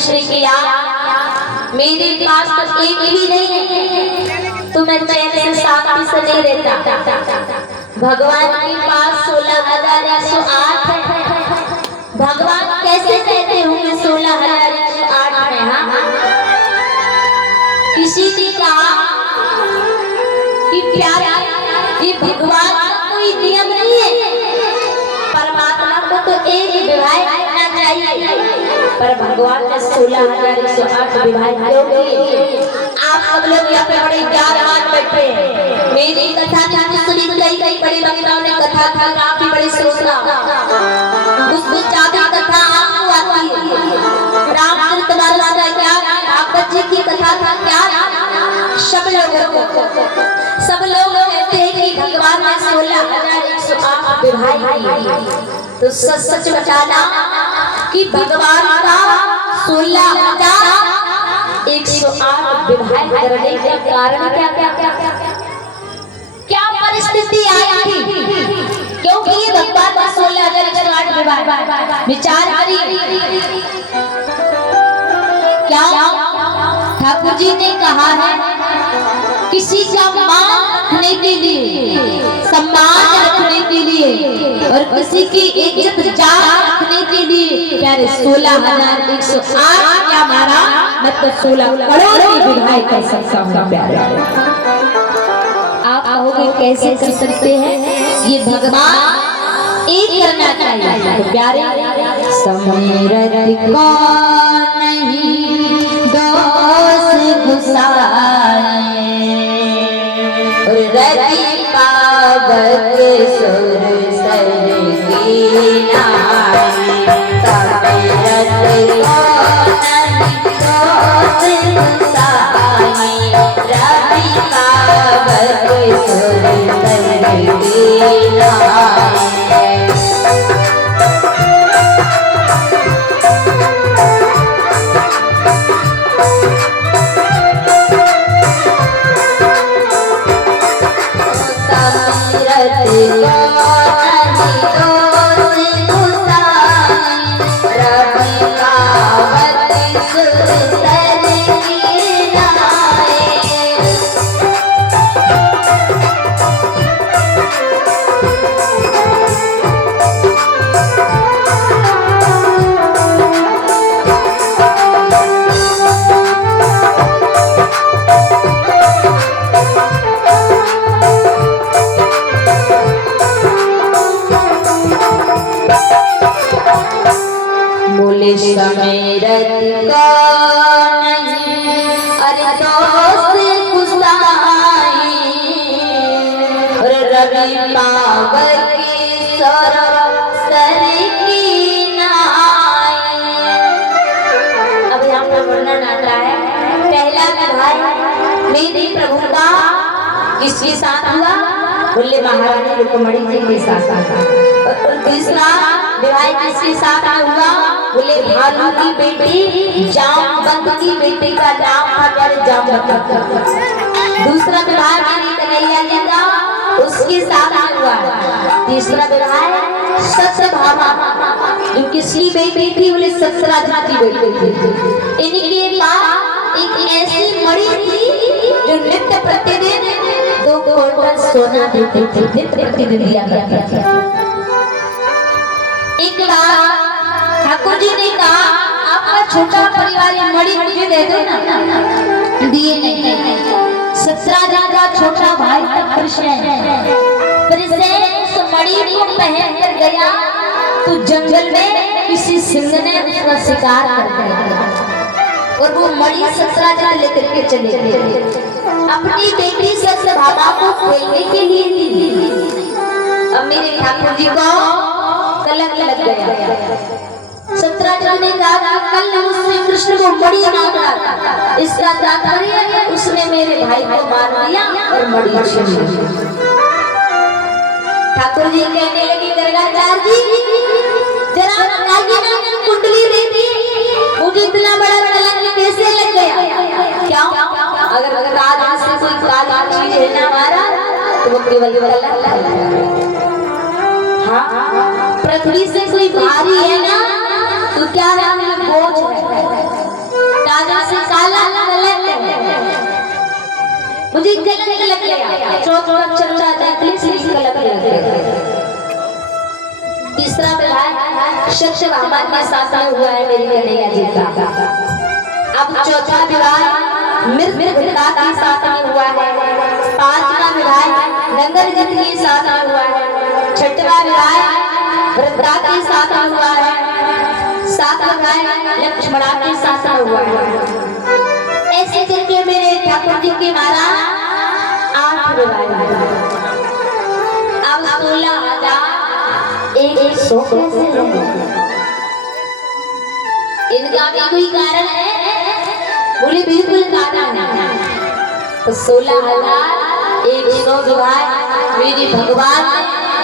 कृष्ण किया, मेरे पास तो एक भी नहीं है तो मैं चैन से शांति से नहीं रहता। भगवान के पास 16,108 है। भगवान कैसे कहते होंगे 16,108 में? हाँ, किसी ने कहा कि प्यारा ये भगवान का कोई नियम नहीं है, परमात्मा को तो एक विवाह करना चाहिए, पर भगवान ने 16,108 विवाह क्यों किए? आप सब लोग यहाँ पे बड़े ज्ञानवान बैठे हैं, मेरी कथा नहीं सुनी, कई बड़े वक्ताओं ने कथा था, आप भी बड़ी सोचना उस चाहते कथा आपको आती है। रामचरितमानस का क्या, भागवत जी की कथा था क्या, सब लोग कहते हैं कि भगवान ने 16,108 विवाह किए, तो सच बताना कि भगवान का 16,108 विवाह करने का कारण क्या परिस्थिति आई थी? क्योंकि ये भगवान का 16,108 विवाह विचार करिए। क्या ठाकुर जी ने कहा है किसी का मान रखने के लिए, सम्मान रखने के लिए और किसी की इज्जत जान रखने के लिए प्यारे 16,108 क्या मारा, मैं तो 16 करोड़ की विवाह कर सकता हूँ प्यारे। आप कहोगे कैसे कर सकते हैं? ये भगवान एक करना चाहिए तो प्यारे समरत को नहीं दोष गुसाए, रवि पावक सुर सर की नाई, समरत को नहीं दोष गुसाए, रवि पावक सुर सर की नाई। समेरत को नहीं अरे दोस्त गुसाई, रवि पावक सर की नाई। अब यहाँ पर वर्णन आता है, पहला विवाह मेरे प्रभु का किसके साथ हुआ? बोले महारानी रुक्मणी जी के साथ था। और दूसरा विवाह किसके साथ हुआ? बोले भालू की बेटी जामवंत की बेटी का नाम था प्यारे जामवंत। दूसरा विवाह मेरी कन्हैया जी का उसके साथ हुआ। तीसरा विवाह सत्यभामा जो किसकी बेटी थी? बोले सत्यराजा की बेटी थी। इनके पास एक ऐसी मणि थी जो नित्य प्रतिदिन 2 क्विंटल सोना देती थी, नित्य प्रतिदिन दिया करती थी। एक बार ठाकुर जी ने कहा आपका छोटा परिवार है, मणि मुझे दे दो ना, दिए नहीं। सत्यराजा का छोटा भाई कृष्ण है, फिर से उस मणि को पहन कर गया तो जंगल में किसी सिंह ने उसका शिकार कर दिया और वो मणि सत्यराजा लेकर के चले गए। अपनी बेटी सत्यभामा को खेलने के लिए दी। अब मेरे ठाकुर जी को कलंक लग गया। सत्यराजा ने कहा कल उसने कृष्ण को मणि मांग रहा था, इसका तात्पर्य उसने मेरे भाई को मार दिया और मणि छीन ली। ठाकुर जी कहने लगे गर्गाचार्य जी जरा बताइए ना कुंडली देती मुझे इतना बड़ा कलंक कैसे लग गया? क्या अगर काल से कोई काला चीज है ना हमारा तो वो केवल कलंक है। हाँ, पृथ्वी से कोई भारी है ना तो क्या बोझ है। मुझे गलत लग गया, चौथा चर्चा देखने से गलत लग गया। तीसरा विवाह सत्यभामा के साथ में हुआ है मेरी कन्हैया जी का। अब चौथा विवाह मृतका के साथ में हुआ है। पांचवा विवाह नंगर जी के साथ में हुआ है। छठवा विवाह वृद्धा के साथ में हुआ है। सातवां विवाह लक्ष्मणा के साथ में हुआ है। ऐसे करके मेरे ठाकुर जी के मारा 8 विवाह। अब 16,100 कैसे लोग? इनका भी कोई कारण है? बोले बिल्कुल कारण है। तो 16,100 विवाह मेरे भगवान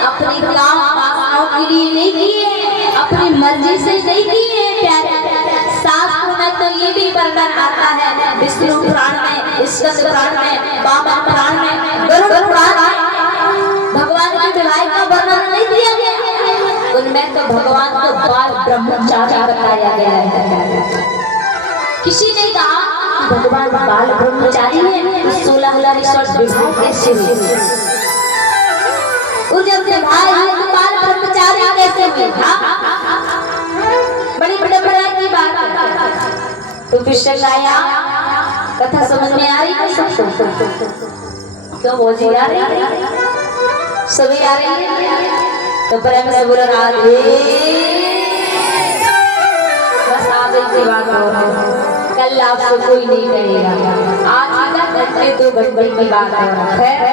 अपने काम वासनाओं के लिए नहीं किए, अपनी मर्जी से नहीं किए प्यारे। शास्त्र में तो ये भी वर्णन आता है, विष्णु पुराण में, स्कंद पुराण में, वामन पुराण में, गरुड़ पुराण में भगवान के विवाह का वर्णन नहीं दिया गया। उनमें तो भगवान को बाल ब्रह्मचारी बताया गया है। किसी ने कहा भगवान बाल ब्रह्मचारी है, 16,100 विवाह कैसे हुए? जब भाई तो बाल ब्रह्मचारी कैसे हुए? बड़ी बड़ी की बात है। तो विषय आया, कथा समझ में आ रही है सबको? क्यों बोझी आ रही है? सभी आ रही है तो प्रेम से बोलो राधे। बस आगे की बात हो, कल आपसे कोई नहीं करेगा। आज का घंटे 2 घंटे की बात है।